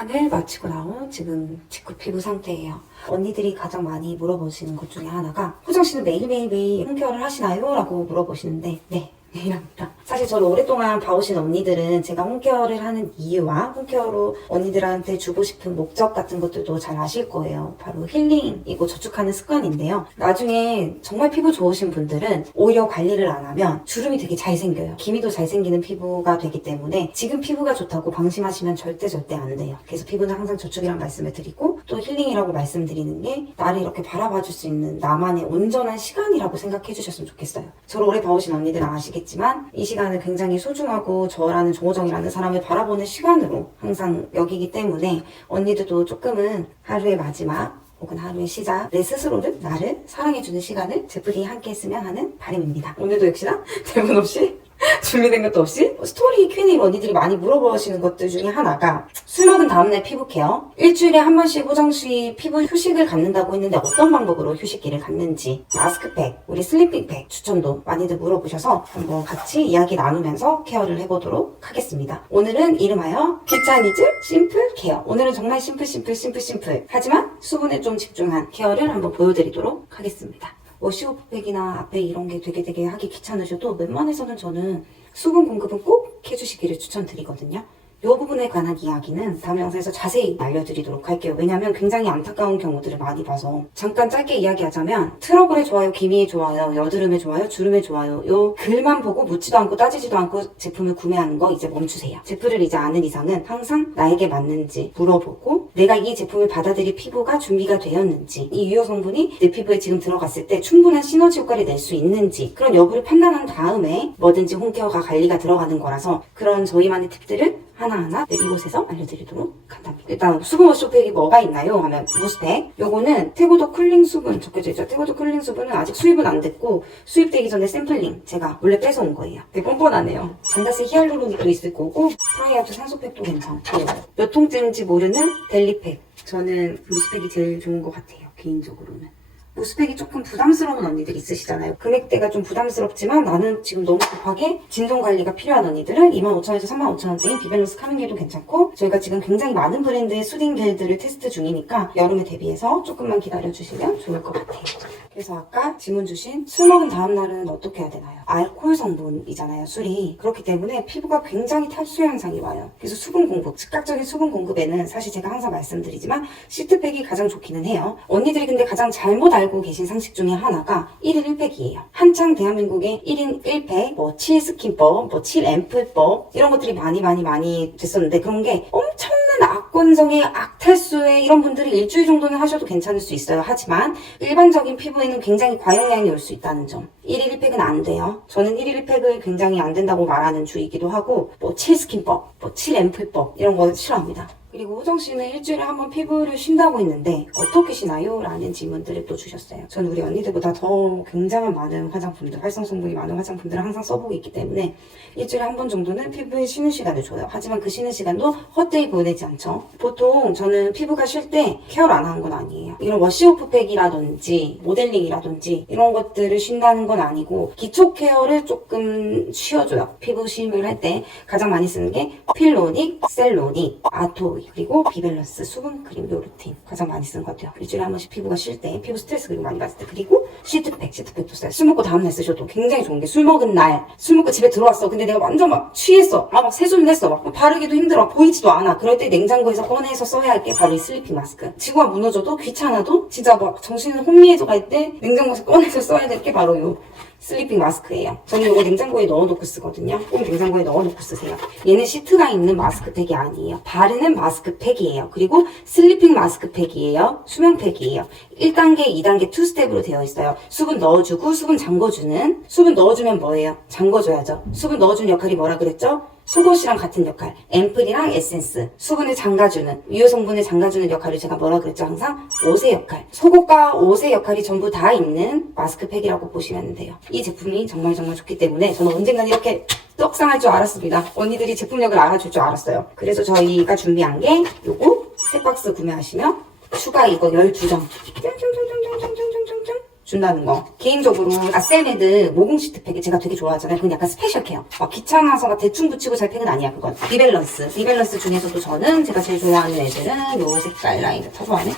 스캔을 마치고 나온 지금 직후 피부 상태예요. 언니들이 가장 많이 물어보시는 것 중에 하나가 호정 씨는 매일매일 홈케어를 하시나요? 라고 물어보시는데 네. 매일합니다. 사실 저를 오랫동안 봐오신 언니들은 제가 홈케어를 하는 이유와 홈케어로 언니들한테 주고 싶은 목적 같은 것들도 잘 아실 거예요. 바로 힐링이고 저축하는 습관인데요. 나중에 정말 피부 좋으신 분들은 오히려 관리를 안 하면 주름이 되게 잘 생겨요. 기미도 잘 생기는 피부가 되기 때문에 지금 피부가 좋다고 방심하시면 절대 안 돼요. 그래서 피부는 항상 저축이란 말씀을 드리고 또 힐링이라고 말씀드리는 게 나를 이렇게 바라봐줄 수 있는 나만의 온전한 시간이라고 생각해 주셨으면 좋겠어요. 저를 오래 봐오신 언니들은 아시겠지만 이 시간을 굉장히 소중하고 저라는 조호정이라는 사람을 바라보는 시간으로 항상 여기기 때문에 언니들도 조금은 하루의 마지막 혹은 하루의 시작 내 스스로를 나를 사랑해주는 시간을 제프리 함께 했으면 하는 바람입니다. 오늘도 역시나 대본 없이 준비된 것도 없이 스토리 Q&A 언니들이 많이 물어보시는 것들 중에 하나가 술 먹은 다음날 피부 케어 일주일에 한 번씩 호정씨 피부 휴식을 갖는다고 했는데 어떤 방법으로 휴식기를 갖는지 마스크팩, 우리 슬리핑팩 추천도 많이들 물어보셔서 한번 같이 이야기 나누면서 케어를 해보도록 하겠습니다. 오늘은 이름하여 귀차니즘 심플 케어. 오늘은 정말 심플 하지만 수분에 좀 집중한 케어를 한번 보여드리도록 하겠습니다. 워시오프팩이나 앞에 이런 게 되게 하기 귀찮으셔도 웬만해서는 저는 수분 공급은 꼭 해주시기를 추천드리거든요. 이 부분에 관한 이야기는 다음 영상에서 자세히 알려드리도록 할게요. 왜냐면 굉장히 안타까운 경우들을 많이 봐서 잠깐 짧게 이야기하자면 트러블에 좋아요, 기미에 좋아요, 여드름에 좋아요, 주름에 좋아요 요 글만 보고 묻지도 않고 따지지도 않고 제품을 구매하는 거 이제 멈추세요. 제품을 이제 아는 이상은 항상 나에게 맞는지 물어보고 내가 이 제품을 받아들일 피부가 준비가 되었는지 이 유효 성분이 내 피부에 지금 들어갔을 때 충분한 시너지 효과를 낼 수 있는지 그런 여부를 판단한 다음에 뭐든지 홈케어가 관리가 들어가는 거라서 그런 저희만의 팁들을 하나하나 이곳에서 알려드리도록 한답니다. 일단 수분 워시팩이 뭐가 있나요? 하면 무스팩. 요거는 태고도 쿨링 수분 적혀져 있죠. 태고도 쿨링 수분은 아직 수입은 안 됐고 수입되기 전에 샘플링 제가 몰래 뺏어온 거예요. 되게 뻔뻔하네요. 잔다스 히알루로닉도 있을 거고 프라이아트 산소팩도 괜찮고 몇 통째인지 모르는 델리팩. 저는 무스팩이 제일 좋은 것 같아요. 개인적으로는. 무스팩이 조금 부담스러운 언니들 있으시잖아요. 금액대가 좀 부담스럽지만 나는 지금 너무 급하게 진정관리가 필요한 언니들은 25,000원에서 35,000원대인 비밸런스 카밍겔도 괜찮고 저희가 지금 굉장히 많은 브랜드의 수딩겔들을 테스트 중이니까 여름에 대비해서 조금만 기다려주시면 좋을 것 같아요. 그래서 아까 질문 주신 술 먹은 다음날은 어떻게 해야 되나요? 알코올 성분이잖아요, 술이. 그렇기 때문에 피부가 굉장히 탈수 현상이 와요. 그래서 수분 공급, 즉각적인 수분 공급에는 사실 제가 항상 말씀드리지만 시트팩이 가장 좋기는 해요. 언니들이 근데 가장 잘못 알고 계신 상식 중에 하나가 1일 1팩이에요. 한창 대한민국에 1인 1팩, 뭐 7스킨법, 뭐 7앰플법 이런 것들이 많이 됐었는데 그런 게 엄청난 악건성의 악탈수의 이런 분들이 일주일 정도는 하셔도 괜찮을 수 있어요. 하지만 일반적인 피부에는 굉장히 과용량이 올 수 있다는 점. 1일 1팩은 안 돼요. 저는 1일 1팩을 굉장히 안 된다고 말하는 주이기도 하고 뭐 7스킨법, 뭐 7앰플법 이런 거 싫어합니다. 그리고 호정씨는 일주일에 한 번 피부를 쉰다고 했는데 어떻게 쉬나요? 라는 질문들을 또 주셨어요. 저는 우리 언니들보다 더 굉장한 많은 화장품들, 활성 성분이 많은 화장품들을 항상 써보고 있기 때문에 일주일에 한 번 정도는 피부에 쉬는 시간을 줘요. 하지만 그 쉬는 시간도 헛되이 보내지 않죠. 보통 저는 피부가 쉴 때 케어를 안 하는 건 아니에요. 이런 워시오프팩이라든지 모델링이라든지 이런 것들을 쉰다는 건 아니고 기초 케어를 조금 쉬어줘요. 피부 쉼을 할 때 가장 많이 쓰는 게 필로닉, 셀로닉, 아토 그리고 비밸런스 수분크림 요 루틴 가장 많이 쓰는 것 같아요. 일주일에 한 번씩 피부가 쉴 때 피부 스트레스 그리고 많이 받을 때 그리고 시트팩도 써요. 술 먹고 다음날 쓰셔도 굉장히 좋은 게 술 먹은 날 술 먹고 집에 들어왔어. 근데 내가 완전 막 취했어. 막 세수를 했어. 막 바르기도 힘들어. 보이지도 않아. 그럴 때 냉장고에서 꺼내서 써야 할 게 바로 이 슬리핑 마스크. 지구가 무너져도 귀찮아도 진짜 막 정신을 혼미해져 갈 때 냉장고에서 꺼내서 써야 될 게 바로 요 슬리핑 마스크예요. 저는 이거 냉장고에 넣어놓고 쓰거든요. 꼭 냉장고에 넣어놓고 쓰세요. 얘는 시트가 있는 마스크팩이 아니에요. 바르는 마스크팩이에요. 그리고 슬리핑 마스크팩이에요. 수면팩이에요. 1단계, 2단계, 2스텝으로 되어 있어요. 수분 넣어주고 수분 잠궈주는. 수분 넣어주면 뭐예요? 잠궈줘야죠. 수분 넣어주는 역할이 뭐라 그랬죠? 속옷이랑 같은 역할, 앰플이랑 에센스, 수분을 잠가주는, 유효 성분을 잠가주는 역할을 제가 뭐라 그랬죠? 항상 옷의 역할. 속옷과 옷의 역할이 전부 다 있는 마스크팩이라고 보시면 돼요. 이 제품이 정말 좋기 때문에 저는 언젠간 이렇게 떡상할 줄 알았습니다. 언니들이 제품력을 알아줄 줄 알았어요. 그래서 저희가 준비한 게 요거 3박스 구매하시면 추가 이거 12장 준다는 거. 개인적으로 아셀메드 모공 시트팩 제가 되게 좋아하잖아요. 그건 약간 스페셜 케어. 막 귀찮아서 막 대충 붙이고 잘 팩은 아니야. 그건 리밸런스 중에서도 저는 제가 제일 좋아하는 애들은 요 색깔 라인. 다 좋아하네.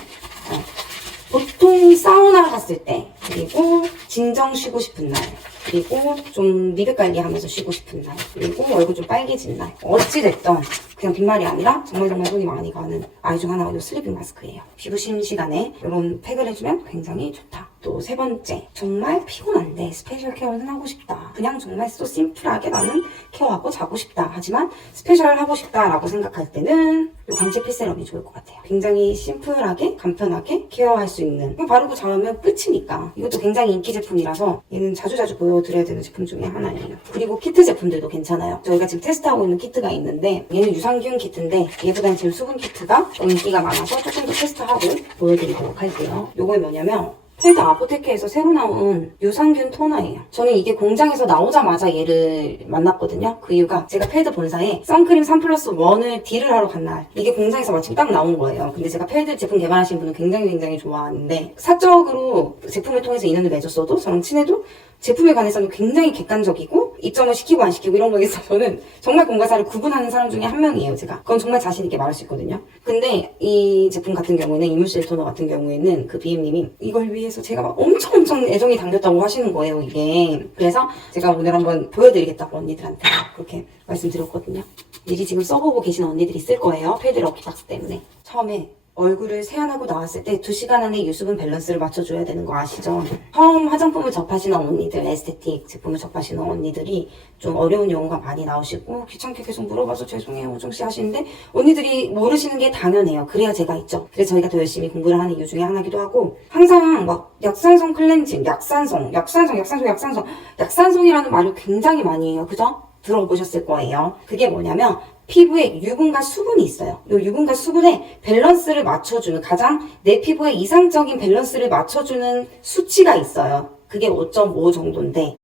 보통 사우나 갔을 때, 그리고 진정 쉬고 싶은 날, 그리고 좀 미백 관리하면서 쉬고 싶은 날, 그리고 얼굴 좀 빨개진 날. 어찌됐던 그냥 빈말이 아니라 정말 손이 많이 가는 아이 중 하나가 이 슬리핑 마스크예요. 피부 쉬는 시간에 이런 팩을 해주면 굉장히 좋다. 또 세 번째, 정말 피곤한데 스페셜 케어는 하고 싶다. 그냥 정말 또 심플하게 나는 케어하고 자고 싶다. 하지만 스페셜 하고 싶다라고 생각할 때는 이 광채 필세럼이 좋을 것 같아요. 굉장히 심플하게 간편하게 케어할 수 있는, 바르고 자면 끝이니까. 이것도 굉장히 인기 제품이라서 얘는 자주자주 보여드려야 되는 제품 중에 하나예요. 그리고 키트 제품들도 괜찮아요. 저희가 지금 테스트하고 있는 키트가 있는데 얘는 유산균 키트인데 얘보다는 지금 수분 키트가 인기가 많아서 조금 더 테스트하고 보여드리도록 할게요. 요거 뭐냐면 펠드 아포테케에서 새로 나온 유산균 토너예요. 저는 이게 공장에서 나오자마자 얘를 만났거든요. 그 이유가 제가 펠드 본사에 선크림 3+1을 딜을 하러 간 날, 이게 공장에서 마침 딱 나온 거예요. 근데 제가 펠드 제품 개발하신 분은 굉장히 좋아하는데, 사적으로 제품을 통해서 인연을 맺었어도 저랑 친해도 제품에 관해서는 굉장히 객관적이고 입점을 시키고 안 시키고 이런 거에 있어서는 정말 공과 사를 구분하는 사람 중에 한 명이에요. 제가 그건 정말 자신 있게 말할 수 있거든요. 근데 이 제품 같은 경우에는, 이물질 토너 같은 경우에는 그 BM님이 이걸 위해서 제가 막 엄청 애정이 담겼다고 하시는 거예요, 이게. 그래서 제가 오늘 한번 보여드리겠다고 언니들한테 그렇게 말씀드렸거든요. 미리 지금 써보고 계신 언니들이 있을 거예요. 패드 럭키박스 때문에. 처음에 얼굴을 세안하고 나왔을 때 2시간 안에 유수분 밸런스를 맞춰줘야 되는 거 아시죠? 처음 화장품을 접하시는 언니들, 에스테틱 제품을 접하시는 언니들이 좀 어려운 용어가 많이 나오시고 귀찮게 계속 물어봐서 죄송해요 호정씨 하시는데, 언니들이 모르시는 게 당연해요. 그래야 제가 있죠. 그래서 저희가 더 열심히 공부를 하는 이유 중에 하나기도 하고, 항상 막 약산성 클렌징, 약산성이라는 말을 굉장히 많이 해요. 그죠? 들어보셨을 거예요. 그게 뭐냐면 피부에 유분과 수분이 있어요. 이 유분과 수분의 밸런스를 맞춰주는, 가장 내 피부에 이상적인 밸런스를 맞춰주는 수치가 있어요. 그게 5.5 정도인데,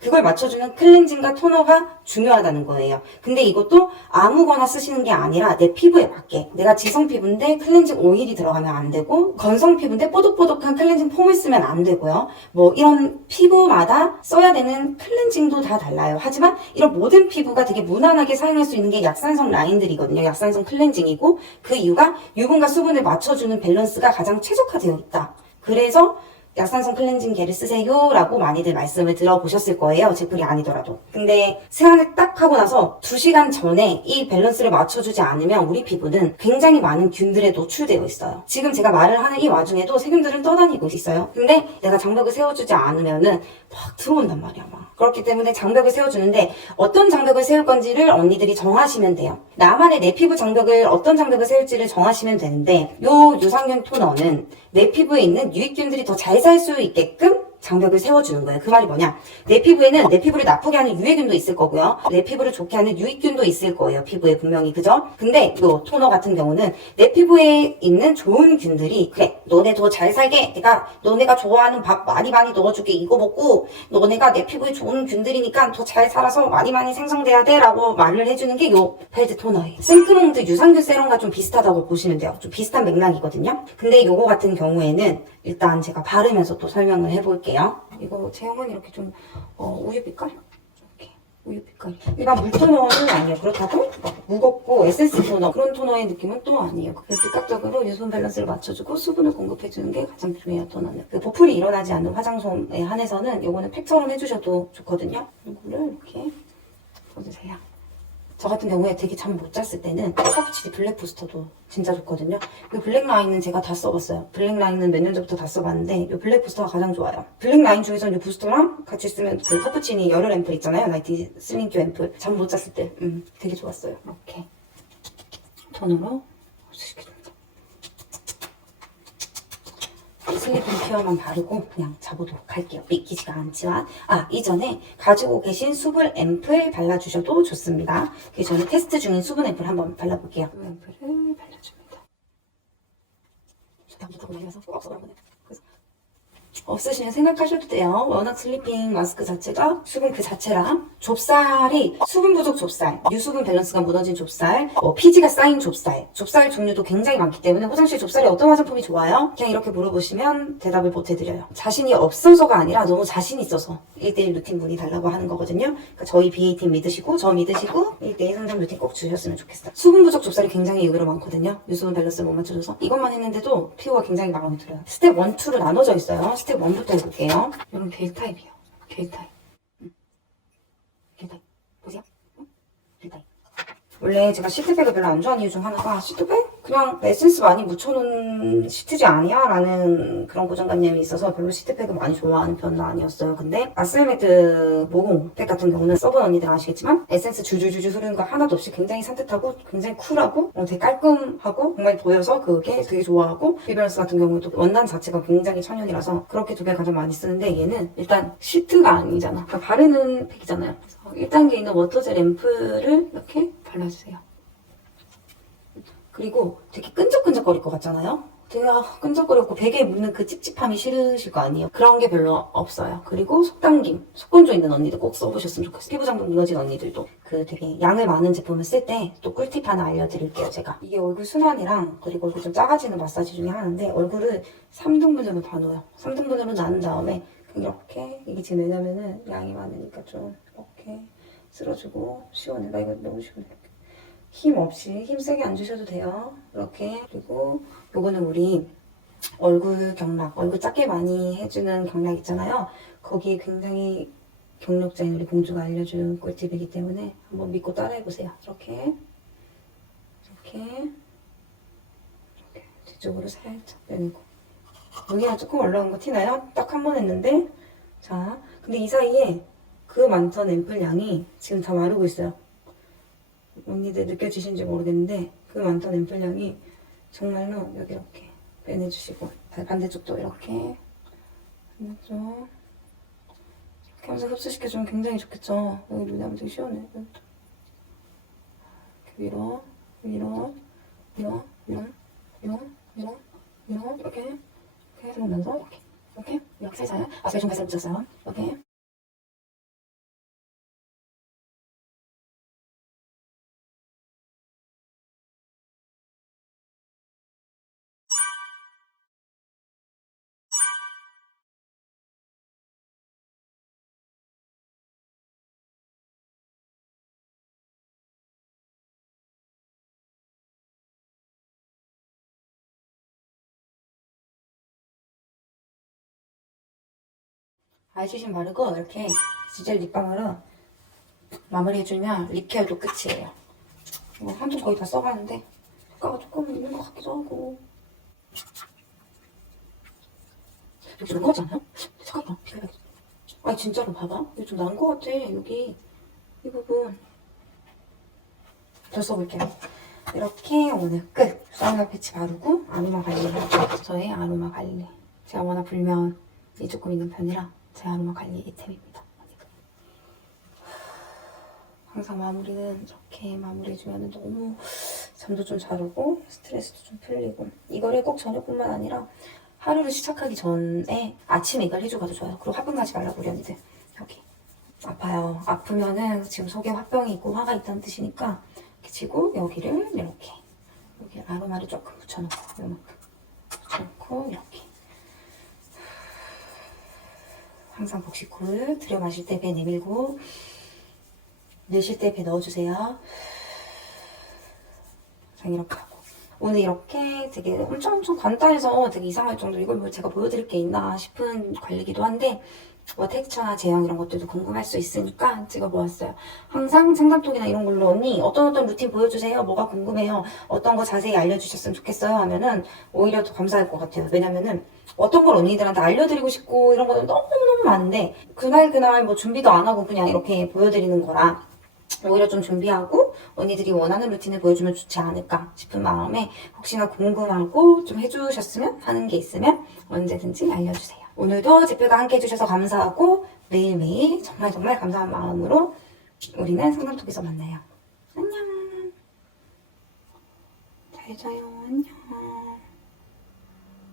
그걸 맞춰주는 클렌징과 토너가 중요하다는 거예요. 근데 이것도 아무거나 쓰시는 게 아니라 내 피부에 맞게. 내가 지성 피부인데 클렌징 오일이 들어가면 안 되고, 건성 피부인데 뽀득뽀득한 클렌징 폼을 쓰면 안 되고요. 뭐 이런 피부마다 써야 되는 클렌징도 다 달라요. 하지만 이런 모든 피부가 되게 무난하게 사용할 수 있는 게 약산성 라인들이거든요. 약산성 클렌징이고, 그 이유가 유분과 수분을 맞춰주는 밸런스가 가장 최적화되어 있다. 그래서 약산성 클렌징계를 쓰세요 라고 많이들 말씀을 들어보셨을 거예요. 제품이 아니더라도. 근데 세안을 딱 하고 나서 2시간 전에 이 밸런스를 맞춰주지 않으면 우리 피부는 굉장히 많은 균들에 노출되어 있어요. 지금 제가 말을 하는 이 와중에도 세균들은 떠다니고 있어요. 근데 내가 장벽을 세워주지 않으면은 막 들어온단 말이야, 막. 그렇기 때문에 장벽을 세워주는데 어떤 장벽을 세울 건지를 언니들이 정하시면 돼요. 나만의 내 피부 장벽을, 어떤 장벽을 세울지를 정하시면 되는데, 요 유산균 토너는 내 피부에 있는 유익균들이 더 잘 살 수 있게끔 장벽을 세워주는 거예요. 그 말이 뭐냐? 내 피부에는 내 피부를 나쁘게 하는 유해균도 있을 거고요. 내 피부를 좋게 하는 유익균도 있을 거예요. 피부에 분명히. 그죠? 근데 이 토너 같은 경우는 내 피부에 있는 좋은 균들이, 그래, 너네 더 잘 살게, 너네가 좋아하는 밥 많이 넣어줄게, 이거 먹고 너네가 내 피부에 좋은 균들이니까 더 잘 살아서 많이 생성돼야 돼 라고 말을 해주는 게 요 펠드 토너예요. 생크몽드 유산균 세럼과 좀 비슷하다고 보시면 돼요. 좀 비슷한 맥락이거든요. 근데 요거 같은 경우에는 일단 제가 바르면서 또 설명을 해볼게요. 이거 제형은 이렇게 좀 우유 빛깔? 이렇게 우유 빛깔. 일반 물 토너는 아니에요. 그렇다고 막 무겁고 에센스 토너 그런 토너의 느낌은 또 아니에요. 즉각적으로 유수분 밸런스를 맞춰주고 수분을 공급해주는 게 가장 중요해요. 토너는. 그 보풀이 일어나지 않는 화장솜에 한해서는 요거는 팩처럼 해주셔도 좋거든요. 이거를 이렇게 써주세요. 저 같은 경우에 되게 잠 못 잤을 때는 카푸치니 블랙 부스터도 진짜 좋거든요. 이 블랙 라인은 제가 다 써봤어요. 블랙 라인은 몇 년 전부터 다 써봤는데 이 블랙 부스터가 가장 좋아요. 블랙 라인 중에서는 이 부스터랑 같이 쓰면 그 카푸치니 열혈 앰플 있잖아요. 나이트 슬링큐 앰플. 잠 못 잤을 때 되게 좋았어요. 이렇게 톤으로 흡수시켜줍니다. 슬리핑 케어만 바르고 그냥 자보도록 할게요. 믿기지가 않지만, 이전에 가지고 계신 수분 앰플 발라주셔도 좋습니다. 그 전에 테스트 중인 수분 앰플 한번 발라볼게요. 수분 앰플을 발라줍니다. 좋다고 많이 해서 없어 그래서 없으시면 생각하셔도 돼요. 워낙 슬리핑 마스크 자체가 수분 그 자체랑 좁쌀이 수분 부족 좁쌀, 유수분 밸런스가 무너진 좁쌀, 피지가 쌓인 좁쌀, 좁쌀 종류도 굉장히 많기 때문에 화장실 좁쌀에 어떤 화장품이 좋아요? 그냥 이렇게 물어보시면 대답을 못해드려요. 자신이 없어서가 아니라 너무 자신 있어서 1대1 루틴 문의 달라고 하는 거거든요. 그러니까 저희 BA팀 믿으시고 저 믿으시고 1대1 상담 루틴 꼭 주셨으면 좋겠어요. 수분 부족 좁쌀이 굉장히 의외로 많거든요. 유수분 밸런스를 못 맞춰줘서 이것만 했는데도 피부가 굉장히 마음에 들어요. 스텝 1, 2로 나눠져 있어요. 스텝 1부터 해볼게요. 이건 겔 타입이에요. 겔 타입. 겔 타입. 보세요. 겔 타입. 원래 제가 시트백을 별로 안 좋아하는 이유 중 하나가 시트백? 그냥 에센스 많이 묻혀놓은 시트지 아니야? 라는 그런 고정관념이 있어서 별로 시트백을 많이 좋아하는 편은 아니었어요. 근데 아스메드 모공팩 같은 경우는 써본 언니들 아시겠지만 에센스 줄줄줄줄 흐르는 거 하나도 없이 굉장히 산뜻하고 굉장히 쿨하고 되게 깔끔하고 정말 보여서 그게 되게 좋아하고 비밸런스 같은 경우도 원단 자체가 굉장히 천연이라서 그렇게 두 개 가장 많이 쓰는데 얘는 일단 시트가 아니잖아. 그러니까 바르는 팩이잖아요. 1단계에 있는 워터젤 앰플을 이렇게 발라주세요. 그리고 되게 끈적끈적거릴 것 같잖아요? 되게 끈적거리고 베개에 묻는 그 찝찝함이 싫으실 거 아니에요? 그런 게 별로 없어요. 그리고 속당김, 속건조 있는 언니들 꼭 써보셨으면 좋겠어요. 피부 장벽 무너진 언니들도 그 되게 양을 많은 제품을 쓸 때 또 꿀팁 하나 알려드릴게요, 제가. 이게 얼굴 순환이랑 그리고 얼굴 좀 작아지는 마사지 중에 하나인데 얼굴을 3등분으로 나눠요. 3등분으로 나눈 다음에 이렇게 이게 지금 왜냐면은 양이 많으니까 좀 이렇게 쓸어주고 시원해. 나 이거 너무 시원해. 힘 없이 힘 세게 안 주셔도 돼요. 이렇게. 그리고 요거는 우리 얼굴 경락, 얼굴 작게 많이 해주는 경락 있잖아요. 거기에 굉장히 경력자인 우리 공주가 알려준 꿀팁이기 때문에 한번 믿고 따라해보세요. 이렇게 뒤쪽으로 살짝 빼내고 여기가 조금 올라온 거 티나요? 딱 한 번 했는데 자, 근데 이 사이에 그 많던 앰플 양이 지금 다 마르고 있어요. 언니들 느껴지신지 모르겠는데 그 많던 앰플 양이 정말로 여기 이렇게 빼내주시고 반대쪽도 이렇게 반대쪽 이렇게 하면서 흡수시켜주면 굉장히 좋겠죠. 여기 눈이 하면 되게 시원해. 이렇게 위로 이렇게 해주면서 이렇게 살살 아스팔 좀 살살 묻혔어요. 이렇게 아이시신 바르고 이렇게 지젤 립밤으로 마무리해주면 립케어도 끝이에요. 이거 한 통 거의 다 써봤는데 효과가 조금 있는 것 같기도 하고 여기 난 거 같지 않아요? 잠깐만 비교해야겠다. 아니 진짜로 봐봐. 이거 좀 난 거 같아. 여기 이 부분 더 써볼게요. 이렇게 오늘 끝. 사우나 패치 바르고 아로마 관리 저의 아로마 관리. 제가 워낙 불면이 조금 있는 편이라 제 아로마 관리 이템입니다. 항상 마무리는 이렇게 마무리해주면 너무 잠도 좀 잘 오고 스트레스도 좀 풀리고 이거를 꼭 저녁뿐만 아니라 하루를 시작하기 전에 아침에 이걸 해줘도 좋아요. 그리고 화분 가지 말라고 우리 언니들. 여기 아파요. 아프면은 지금 속에 화병이 있고 화가 있다는 뜻이니까 이렇게 치고 여기를 이렇게 여기 아로마를 조금 붙여놓고 이만큼 붙여놓고 이렇게 항상 복식쿨 들여 마실 때 배 내밀고 내쉴 때 배 넣어주세요. 이렇게 하고 오늘 이렇게 되게 엄청 간단해서 되게 이상할 정도로 이걸 뭐 제가 보여드릴 게 있나 싶은 관리기도 한데 뭐 텍스처나 제형 이런 것들도 궁금할 수 있으니까 찍어보았어요. 항상 상담톡이나 이런 걸로 언니 어떤 루틴 보여주세요. 뭐가 궁금해요. 어떤 거 자세히 알려주셨으면 좋겠어요 하면은 오히려 더 감사할 것 같아요. 왜냐면은 어떤 걸 언니들한테 알려드리고 싶고 이런 거는 너무너무 많은데 그날 뭐 준비도 안 하고 그냥 이렇게 보여드리는 거라 오히려 좀 준비하고 언니들이 원하는 루틴을 보여주면 좋지 않을까 싶은 마음에 혹시나 궁금하고 좀 해주셨으면 하는 게 있으면 언제든지 알려주세요. 오늘도 제표가 함께 해주셔서 감사하고 매일매일 정말 감사한 마음으로 우리는 상담톡에서 만나요. 안녕. 잘 자요. 안녕.